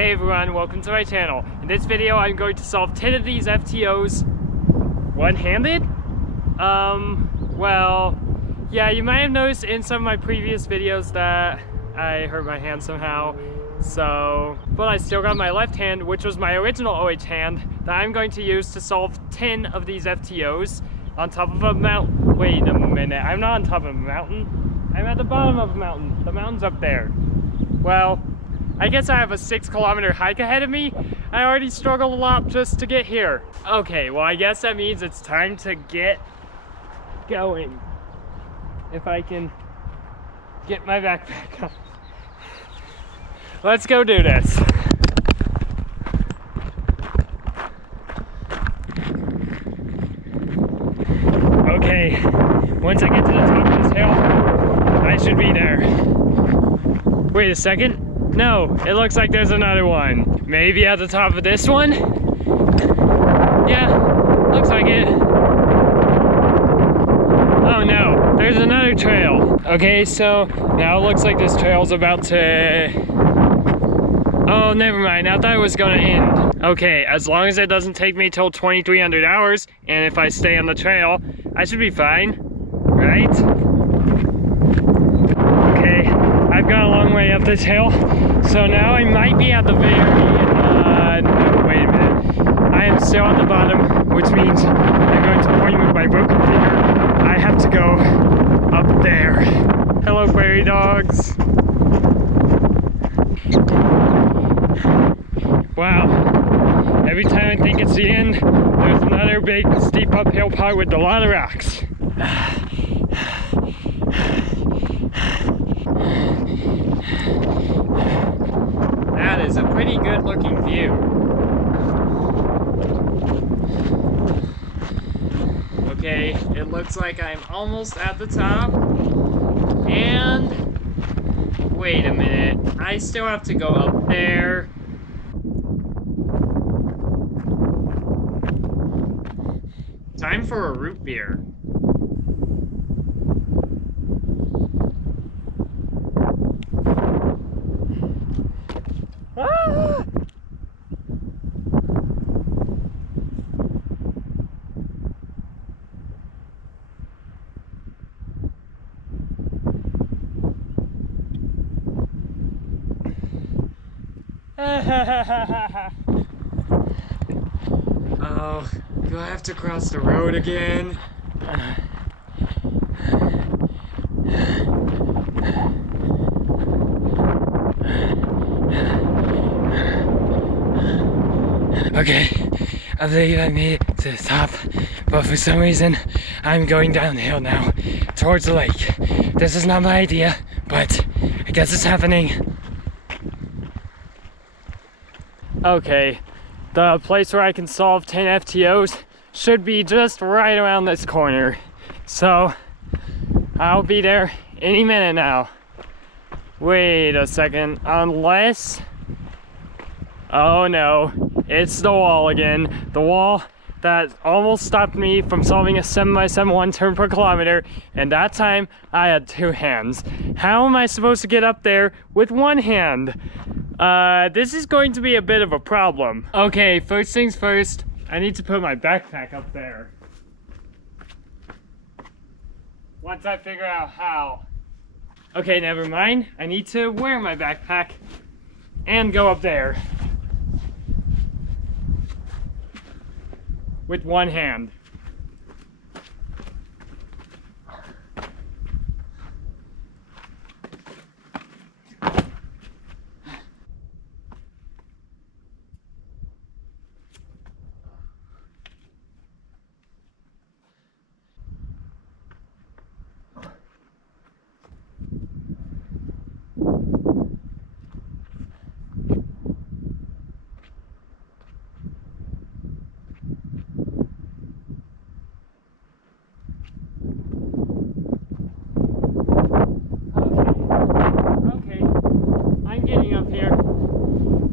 Hey everyone, welcome to my channel. In this video, I'm going to solve 10 of these FTOs one-handed? Well, yeah, you might have noticed in some of my previous videos that I hurt my hand somehow. But I still got my left hand, which was my original OH hand, that I'm going to use to solve 10 of these FTOs on top of a mountain. Wait a minute, I'm not on top of a mountain. I'm at the bottom of a mountain. The mountain's up there. Well, I guess I have a 6-kilometer hike ahead of me. I already struggled a lot just to get here. Okay, well I guess that means it's time to get going. If I can get my backpack up. Let's go do this. Okay, once I get to the top of this hill, I should be there. Wait a second. No, it looks like there's another one. Maybe at the top of this one? Yeah, looks like it. Oh no, there's another trail. Okay, so now it looks like this trail's about to... Oh, never mind, I thought it was gonna end. Okay, as long as it doesn't take me till 2300 hours, and if I stay on the trail, I should be fine, right? Okay, I've got a long way up this hill, so now I might be at the very, no, wait a minute. I am still at the bottom, which means I'm going to point with my broken finger. I have to go up there. Hello, prairie dogs. Wow, every time I think it's the end, there's another big steep uphill part with a lot of rocks. That is a pretty good looking view. Okay, it looks like I'm almost at the top. And wait a minute, I still have to go up there. Time for a root beer. Ah! Oh, do I have to cross the road again? Okay, I believe I made it to the top, but for some reason, I'm going downhill now, towards the lake. This is not my idea, but I guess it's happening. Okay, the place where I can solve 10 FTOs should be just right around this corner. So, I'll be there any minute now. Wait a second, unless... Oh no, it's the wall again. The wall that almost stopped me from solving a 7x7 1 turn per kilometer, and that time I had 2 hands. How am I supposed to get up there with 1 hand? This is going to be a bit of a problem. Okay, first things first, I need to put my backpack up there. Once I figure out how. Okay, never mind. I need to wear my backpack and go up there. With 1 hand.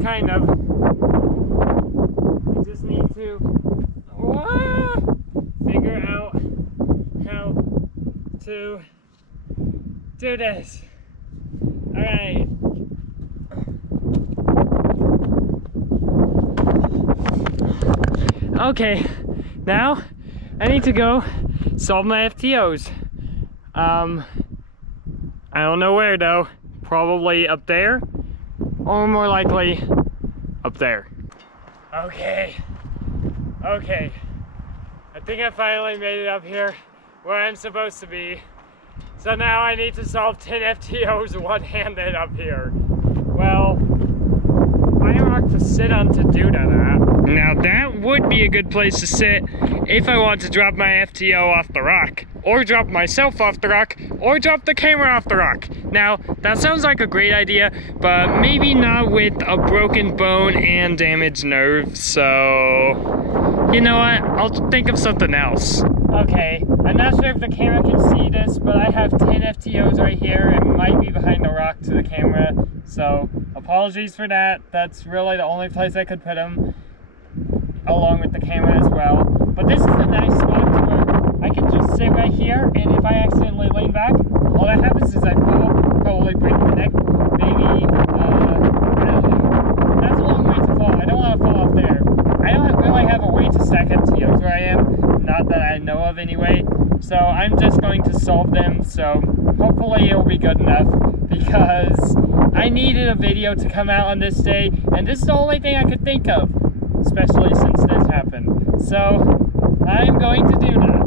Kind of. I just need to figure out how to do this. Alright. Okay, now I need to go solve my FTOs. I don't know where though. Probably up there, or more likely up there. Okay. I think I finally made it up here where I'm supposed to be. So now I need to solve 10 FTOs one-handed up here. Well, find a rock to sit on to do that at. Now that would be a good place to sit if I want to drop my FTO off the rock, or drop myself off the rock, or drop the camera off the rock. Now, that sounds like a great idea, but maybe not with a broken bone and damaged nerve, so you know what, I'll think of something else. Okay, I'm not sure if the camera can see this, but I have 10 FTOs right here. It might be behind the rock to the camera, so apologies for that. That's really the only place I could put them, along with the camera as well. But this is a nice spot where I can just sit right here, and if I accidentally lean back, all that happens is I fall, probably break my neck, maybe, I don't know. That's a long way to fall. I don't want to fall off there. I don't really have a way to stack FTOs where I am, not that I know of anyway, so I'm just going to solve them, so hopefully it'll be good enough, because I needed a video to come out on this day, and this is the only thing I could think of, especially since this happened. So I'm going to do that.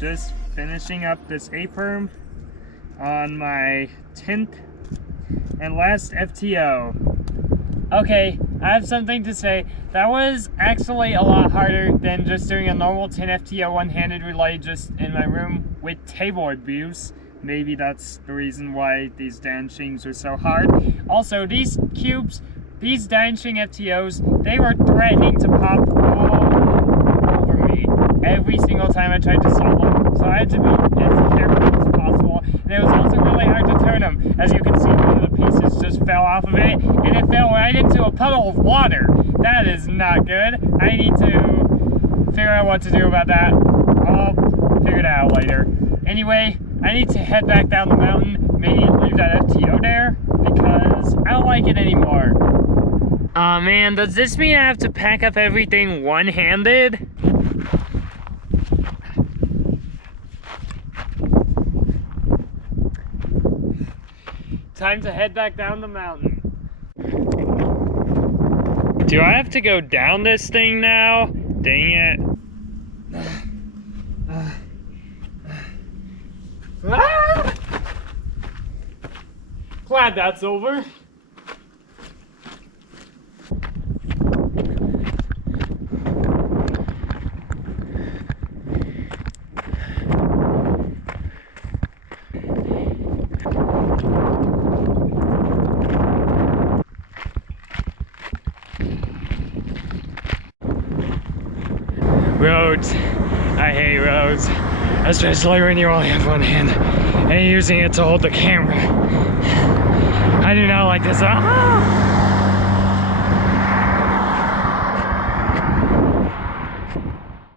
Just finishing up this A-perm on my 10th and last FTO. Okay, I have something to say. That was actually a lot harder than just doing a normal 10 FTO one-handed relay just in my room with table abuse. Maybe that's the reason why these danchings are so hard. Also, these cubes, these danching FTOs, they were threatening to pop all over me every single time I tried to solve them. So I had to be as careful as possible. And it was also really hard to turn them. As you can see, one of the pieces just fell off of it, and it fell right into a puddle of water. That is not good. I need to figure out what to do about that. I'll figure it out later. Anyway, I need to head back down the mountain, maybe leave that FTO there, because I don't like it anymore. Aw man, does this mean I have to pack up everything one-handed? Time to head back down the mountain. Do I have to go down this thing now? Dang it. Ah! Glad that's over. Roads. I hate roads. Especially when you only have one hand and you're using it to hold the camera. I do not like this. Ah!